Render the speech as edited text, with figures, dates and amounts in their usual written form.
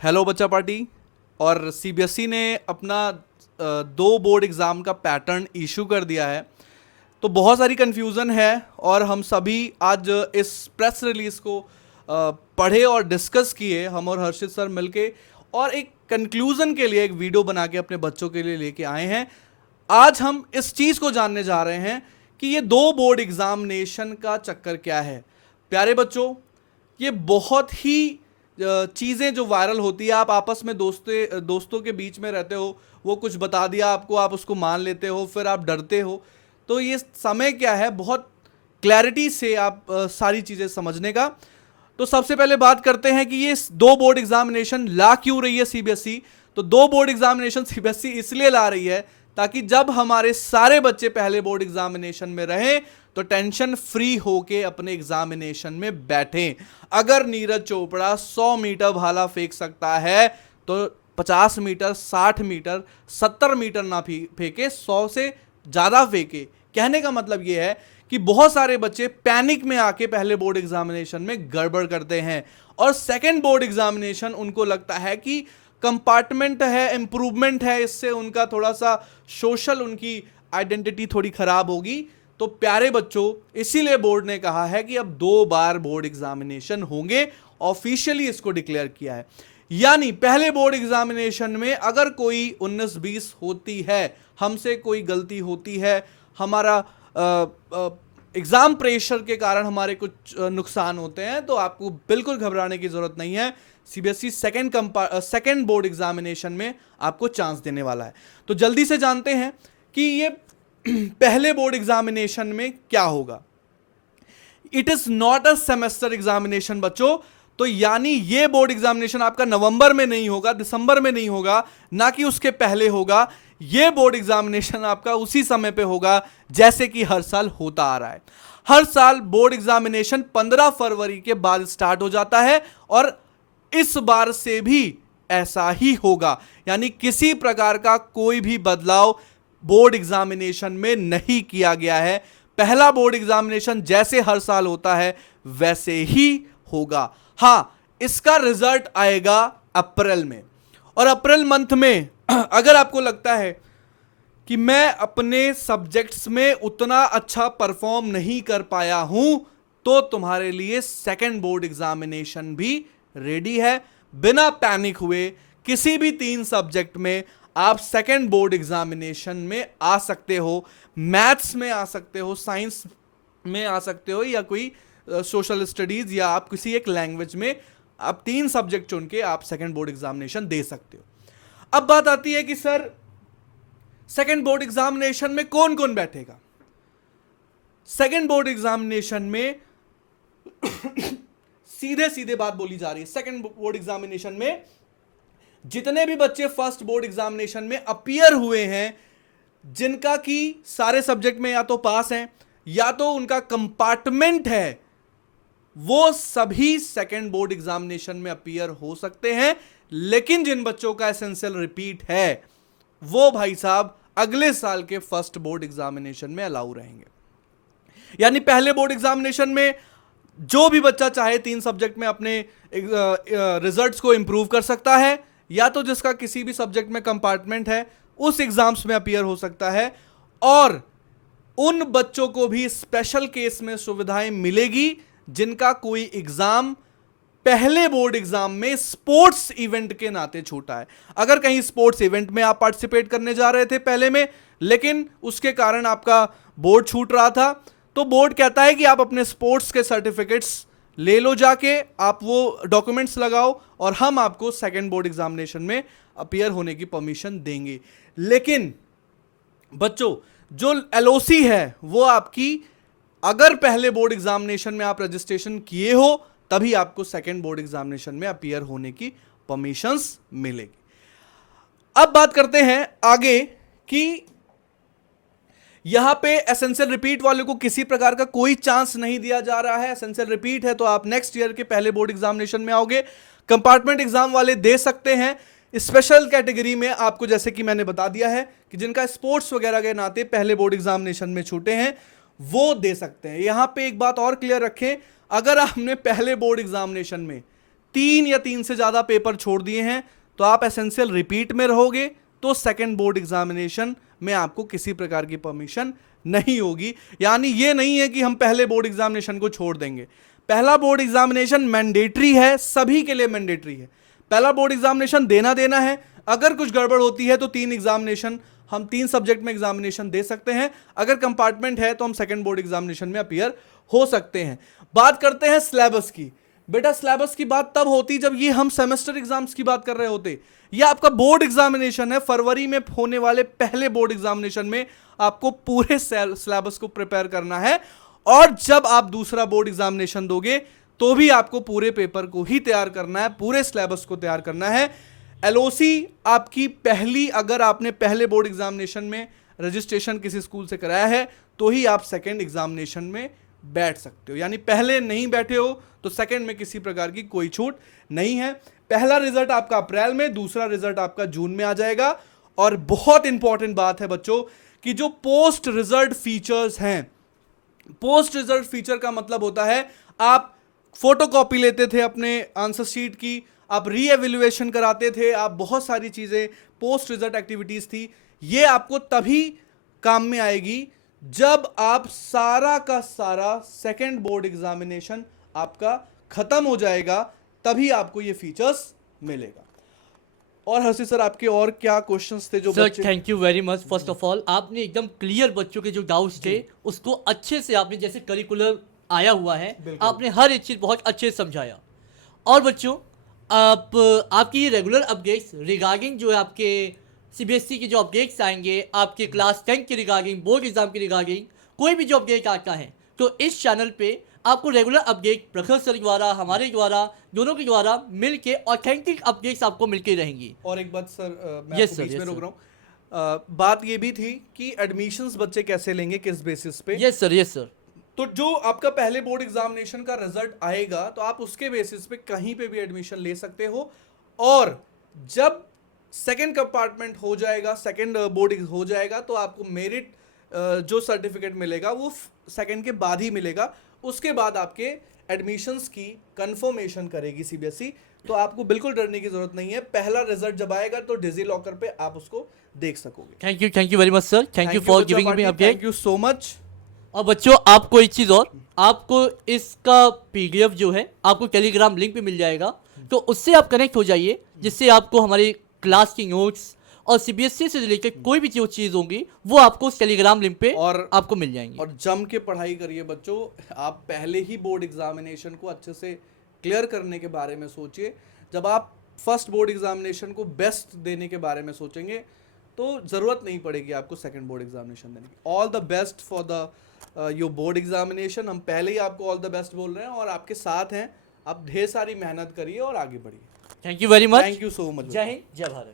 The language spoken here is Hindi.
हेलो बच्चा पार्टी। और सीबीएसई ने अपना दो बोर्ड एग्ज़ाम का पैटर्न इशू कर दिया है। तो बहुत सारी कन्फ्यूज़न है और हम सभी आज इस प्रेस रिलीज़ को पढ़े और डिस्कस किए, हम और हर्षित सर मिलके, और एक कंक्लूज़न के लिए एक वीडियो बना के अपने बच्चों के लिए लेके आए हैं। आज हम इस चीज़ को जानने जा रहे हैं कि ये दो बोर्ड एग्जामिनेशन का चक्कर क्या है। प्यारे बच्चों, ये बहुत ही चीज़ें जो वायरल होती है, आप आपस में दोस्तों के बीच में रहते हो, वो कुछ बता दिया आपको, आप उसको मान लेते हो, फिर आप डरते हो। तो ये समय क्या है बहुत क्लैरिटी से आप सारी चीज़ें समझने का। तो सबसे पहले बात करते हैं कि ये दो बोर्ड एग्जामिनेशन ला क्यों रही है सीबीएसई। तो दो बोर्ड एग्जामिनेशन सीबीएसई इसलिए ला रही है ताकि जब हमारे सारे बच्चे पहले बोर्ड एग्जामिनेशन में रहें तो टेंशन फ्री होके अपने एग्जामिनेशन में बैठें। अगर नीरज चोपड़ा 100 मीटर भाला फेंक सकता है तो 50 मीटर, 60 मीटर, 70 मीटर ना फेंके, 100 से ज्यादा फेंके। कहने का मतलब यह है कि बहुत सारे बच्चे पैनिक में आके पहले बोर्ड एग्जामिनेशन में गड़बड़ करते हैं और सेकंड बोर्ड एग्जामिनेशन उनको लगता है कि कंपार्टमेंट है, इंप्रूवमेंट है, इससे उनका थोड़ा सा सोशल, उनकी आइडेंटिटी थोड़ी खराब होगी। तो प्यारे बच्चों, इसीलिए बोर्ड ने कहा है कि अब 2 बार बोर्ड एग्जामिनेशन होंगे, ऑफिशियली इसको डिक्लेयर किया है। यानी पहले बोर्ड एग्जामिनेशन में अगर कोई 19-20 होती है, हमसे कोई गलती होती है, हमारा एग्जाम प्रेशर के कारण हमारे कुछ नुकसान होते हैं, तो आपको बिल्कुल घबराने की जरूरत नहीं है। सीबीएसई सेकंड बोर्ड एग्जामिनेशन में आपको चांस देने वाला है। तो जल्दी से जानते हैं कि ये पहले बोर्ड एग्जामिनेशन में क्या होगा। It is not a semester examination बच्चों। तो यानी ये बोर्ड एग्जामिनेशन आपका नवंबर में नहीं होगा, दिसंबर में नहीं होगा, ना कि उसके पहले होगा। ये बोर्ड एग्जामिनेशन आपका उसी समय पे होगा जैसे कि हर साल होता आ रहा है। हर साल बोर्ड एग्जामिनेशन 15 फरवरी के बाद स्टार्ट हो जाता है और इस बार से भी ऐसा ही होगा। यानी किसी प्रकार का कोई भी बदलाव बोर्ड एग्जामिनेशन में नहीं किया गया है। पहला बोर्ड एग्जामिनेशन जैसे हर साल होता है वैसे ही होगा। हां, इसका रिजल्ट आएगा अप्रैल में, और अप्रैल मंथ में अगर आपको लगता है कि मैं अपने सब्जेक्ट्स में उतना अच्छा परफॉर्म नहीं कर पाया हूं, तो तुम्हारे लिए सेकंड बोर्ड एग्जामिनेशन भी रेडी है। बिना पैनिक हुए किसी भी 3 सब्जेक्ट में आप सेकंड बोर्ड एग्जामिनेशन में आ सकते हो। मैथ्स में आ सकते हो, साइंस में आ सकते हो, या कोई सोशल स्टडीज, या आप किसी एक लैंग्वेज में आप 3 सब्जेक्ट चुन के आप सेकंड बोर्ड एग्जामिनेशन दे सकते हो। अब बात आती है कि सर सेकंड बोर्ड एग्जामिनेशन में कौन कौन बैठेगा। सेकंड बोर्ड एग्जामिनेशन में सीधे सीधे बात बोली जा रही है। सेकंड बोर्ड एग्जामिनेशन में जितने भी बच्चे फर्स्ट बोर्ड एग्जामिनेशन में अपीयर हुए हैं, जिनका कि सारे सब्जेक्ट में या तो पास हैं या तो उनका कंपार्टमेंट है, वो सभी सेकंड बोर्ड एग्जामिनेशन में अपीयर हो सकते हैं। लेकिन जिन बच्चों का एसेंशियल रिपीट है, वो भाई साहब अगले साल के फर्स्ट बोर्ड एग्जामिनेशन में अलाउ रहेंगे। यानी पहले बोर्ड एग्जामिनेशन में जो भी बच्चा चाहे 3 सब्जेक्ट में अपने रिजल्ट्स को इंप्रूव कर सकता है, या तो जिसका किसी भी सब्जेक्ट में कंपार्टमेंट है उस एग्जाम्स में अपीयर हो सकता है। और उन बच्चों को भी स्पेशल केस में सुविधाएं मिलेगी जिनका कोई एग्जाम पहले बोर्ड एग्जाम में स्पोर्ट्स इवेंट के नाते छूटा है। अगर कहीं स्पोर्ट्स इवेंट में आप पार्टिसिपेट करने जा रहे थे पहले में, लेकिन उसके कारण आपका बोर्ड छूट रहा था, तो बोर्ड कहता है कि आप अपने स्पोर्ट्स के सर्टिफिकेट्स ले लो, जाके आप वो डॉक्यूमेंट्स लगाओ और हम आपको सेकंड बोर्ड एग्जामिनेशन में अपीयर होने की परमिशन देंगे। लेकिन बच्चों, जो एलओसी है वो आपकी, अगर पहले बोर्ड एग्जामिनेशन में आप रजिस्ट्रेशन किए हो तभी आपको सेकंड बोर्ड एग्जामिनेशन में अपीयर होने की परमिशंस मिलेगी। अब बात करते हैं आगे कि यहां पे एसेंशियल रिपीट वाले को किसी प्रकार का कोई चांस नहीं दिया जा रहा है। एसेंशियल रिपीट है तो आप नेक्स्ट ईयर के पहले बोर्ड एग्जामिनेशन में आओगे। कंपार्टमेंट एग्जाम वाले दे सकते हैं। स्पेशल कैटेगरी में आपको, जैसे कि मैंने बता दिया है कि जिनका स्पोर्ट्स वगैरह के नाते पहले बोर्ड एग्जामिनेशन में छूटे हैं, वो दे सकते हैं। यहां पे एक बात और क्लियर रखें, अगर आपने पहले बोर्ड एग्जामिनेशन में 3 या 3 से ज्यादा पेपर छोड़ दिए हैं तो आप एसेंशियल रिपीट में रहोगे तो सेकंड बोर्ड एग्जामिनेशन में आपको किसी प्रकार की परमिशन नहीं होगी। यानी ये नहीं है कि हम पहले बोर्ड एग्जामिनेशन को छोड़ देंगे। पहला बोर्ड एग्जामिनेशन मैंडेटरी है, सभी के लिए मैंडेटरी है। पहला बोर्ड एग्जामिनेशन देना है। अगर कुछ गड़बड़ होती है तो 3 एग्जामिनेशन, हम 3 सब्जेक्ट में एग्जामिनेशन दे सकते हैं। अगर कंपार्टमेंट है तो हम सेकंड बोर्ड एग्जामिनेशन में अपीयर हो सकते हैं। बात करते हैं सिलेबस की। बेटा सिलेबस की बात तब होती जब ये हम सेमेस्टर एग्जाम्स की बात कर रहे होते। ये आपका बोर्ड एग्जामिनेशन है। फरवरी में होने वाले पहले बोर्ड एग्जामिनेशन में आपको पूरे सिलेबस को प्रिपेयर करना है, और जब आप दूसरा बोर्ड एग्जामिनेशन दोगे तो भी आपको पूरे पेपर को ही तैयार करना है, पूरे सिलेबस को तैयार करना है। एलओसी आपकी पहली, अगर आपने पहले बोर्ड एग्जामिनेशन में रजिस्ट्रेशन किसी स्कूल से कराया है तो ही आप सेकंड एग्जामिनेशन में बैठ सकते हो। यानी पहले नहीं बैठे हो तो सेकंड में किसी प्रकार की कोई छूट नहीं है। पहला रिजल्ट आपका अप्रैल में, दूसरा रिजल्ट आपका जून में आ जाएगा। और बहुत इंपॉर्टेंट बात है बच्चों कि जो पोस्ट रिजल्ट फीचर्स हैं, पोस्ट रिजल्ट फीचर का मतलब होता है आप फोटोकॉपी लेते थे अपने आंसर शीट की, आप री एवेल्युएशन कराते थे, आप बहुत सारी चीजें पोस्ट रिजल्ट एक्टिविटीज थी। ये आपको तभी काम में आएगी जब आप सारा का सारा सेकंड बोर्ड एग्जामिनेशन आपका खत्म हो जाएगा, तभी आपको ये फीचर्स मिलेगा। और हर्षित सर आपके और क्या क्वेश्चंस थे जो सर? बच्चे? Thank you very much. First of all आपने एकदम क्लियर बच्चों के जो डाउट्स थे उसको अच्छे से आपने, जैसे करिकुलर आया हुआ है, आपने हर एक चीज बहुत अच्छे से समझाया। और बच्चों आपकी ये रेगुलर अपडेट्स रिगार्डिंग जो है आपके सीबीएसई के जो अपडेट्स आएंगे, आपके क्लास 10 के रिगार्डिंग, बोर्ड एग्जाम के रिगार्डिंग, कोई भी जो अपडेट आता है तो इस चैनल पे आपको रेगुलर अपडेट प्रखर सर द्वारा, हमारे द्वारा, दोनों के द्वारा मिलके ऑथेंटिक अपडेट्स आपको मिलके रहेंगी। और एक बात सर, मैं Yes, आपको sir, बीच yes, में रोक sir. रहा हूँ। बात ये भी थी कि एडमिशंस बच्चे कैसे लेंगे, किस बेसिस पे। Yes sir, yes sir. तो जो आपका पहले बोर्ड एग्जामिनेशन का रिजल्ट आएगा तो आप उसके बेसिस पे कहीं पे भी एडमिशन ले सकते हो। और जब सेकंड कंपार्टमेंट हो जाएगा, सेकंड बोर्ड हो जाएगा, तो आपको मेरिट जो सर्टिफिकेट मिलेगा वो सेकंड के बाद ही मिलेगा। उसके बाद आपके एडमिशंस की कंफर्मेशन करेगी सीबीएसई। तो आपको बिल्कुल डरने की जरूरत नहीं है। पहला रिजल्ट जब आएगा तो डिजी लॉकर पे आप उसको देख सकोगे। Thank you very much sir. Thank you for giving me update. Thank you so much. और बच्चों आपको एक चीज़ और, आपको इसका पीडीएफ जो है आपको टेलीग्राम लिंक पे मिल जाएगा, तो उससे आप कनेक्ट हो जाइए, जिससे आपको हमारी क्लास की नोट्स और सीबीएसई से रिलेटेड कोई भी जो चीज़ होंगी वो आपको उस टेलीग्राम लिंक पे और आपको मिल जाएंगी। और जम के पढ़ाई करिए बच्चों। आप पहले ही बोर्ड एग्जामिनेशन को अच्छे से क्लियर करने के बारे में सोचिए। जब आप फर्स्ट बोर्ड एग्जामिनेशन को बेस्ट देने के बारे में सोचेंगे तो ज़रूरत नहीं पड़ेगी आपको सेकंड बोर्ड एग्जामिनेशन देने की। All the best for the your board examination. हम पहले ही आपको ऑल द बेस्ट बोल रहे हैं और आपके साथ हैं। आप ढेर सारी मेहनत करिए और आगे बढ़िए। Thank you very much. Thank you so much. जय हिंद, जय भारत।